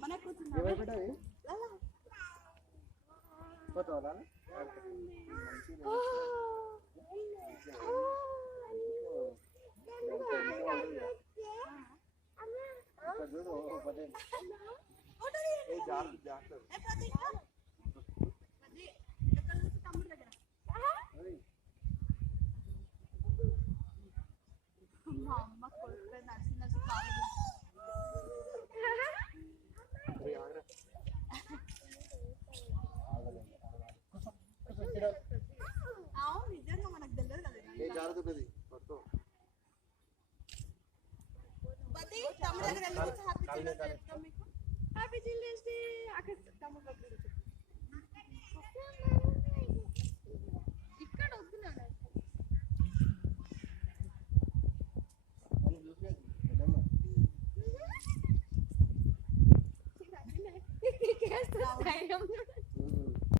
మన కూర్చున్నా మా అమ్మ కొడుకు నడిచి కాలు నిజంగా మనకు తెలియదు కదా తమ్ముడు దగ్గర హ్యాపీ చిల్డ్రన్స్ డే అక్కడ తమ్ముడు ఇక్కడ వద్దున్నాడు ధైర్యం